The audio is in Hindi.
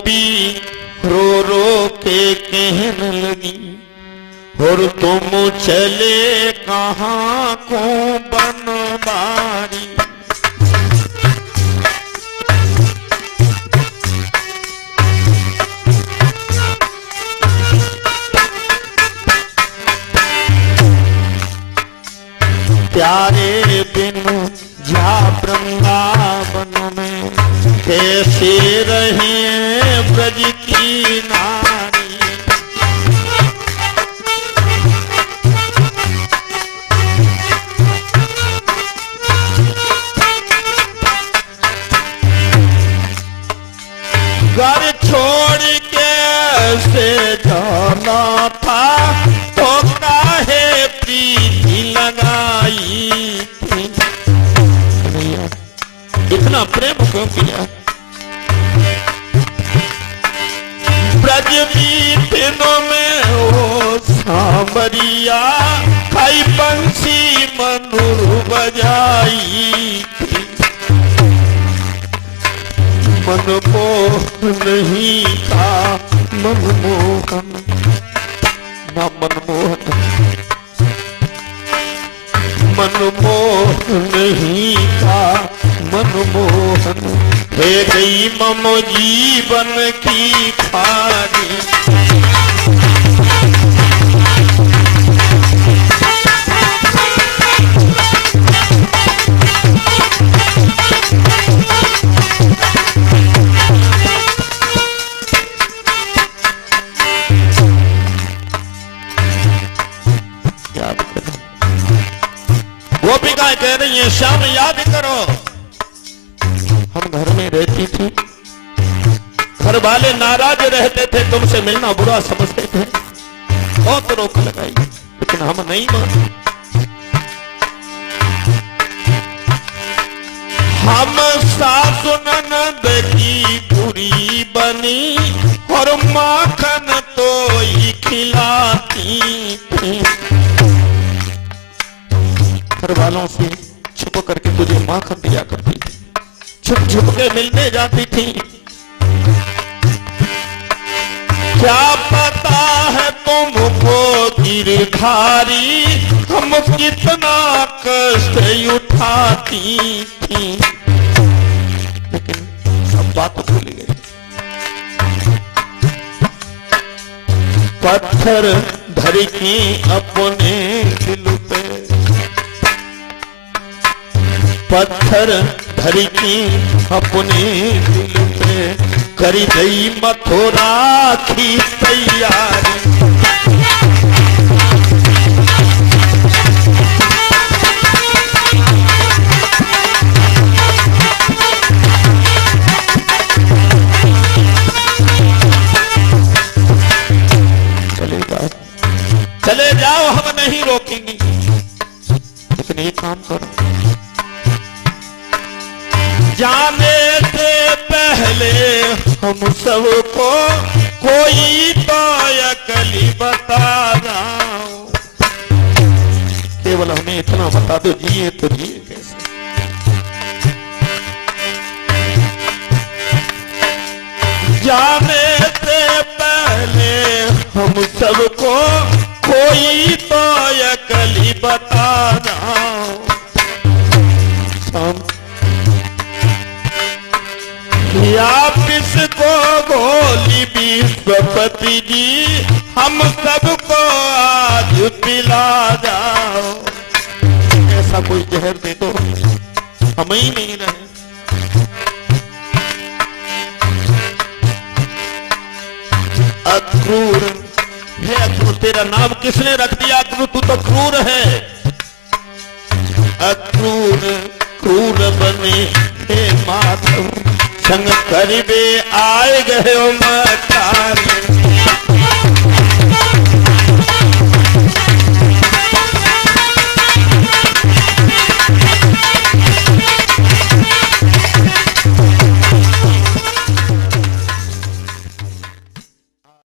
रो रो के कहने लगी, और तुम चले कहाँ को बनवारी। प्यारे बिन जा वृंदावन में कैसे रहे ब्रज की नारी। घर छोड़ के से जाना था तो काहे प्रीति लगाई थी। इतना प्रेम क्यों किया। ब्रज बीतनों में ओ सांवरिया खाई बंसी मधुर बजाई थी। मनमोहन नहीं था मनमोहन ना मनमोहन, मनमोहन नहीं था मनमोहन। है गई मम जीवन की खारी। गोपिकाएं कह रही हैं श्याम याद करो, हम घर में रहती थी, घर वाले नाराज रहते थे, तुमसे मिलना बुरा समझते थे, बहुत रोक लगाई लेकिन हम नहीं माने। हम सासु ननद की बुरी बनी और माखन तो ही खिलाती थी। घर वालों से छुप करके तुझे माखन दिया करती थी, छुप छुप के मिलने जाती थी। क्या पता है तुमको गिरधारी हम कितना कष्ट उठाती थी, लेकिन सब बात भूल गई। पत्थर धर के अपने दिल पे, पत्थर धर के अपने दिल पे कर गई मथुरा की तैयारी। चले जाओ हम नहीं रोकेंगे, लेकिन एक काम करो, जाने से पहले हम सबको कोई तो अकली बता जाओ। केवल हमें इतना बता दो, जिए तो जिए कैसे। जाने से पहले हम सबको कोई तो अकली बता जाओ। आप इसको बोली विश्वपति जी हम सबको आज पिला जाओ। ऐसा कोई जहर दे दो हम ही नहीं रहे। अक्रूर है, अक्रूर तेरा नाम किसने रख दिया? अक्रूर तू तो क्रूर है। अक्रूर क्रूर बने हे माधव संग करीबे आए गए मकान।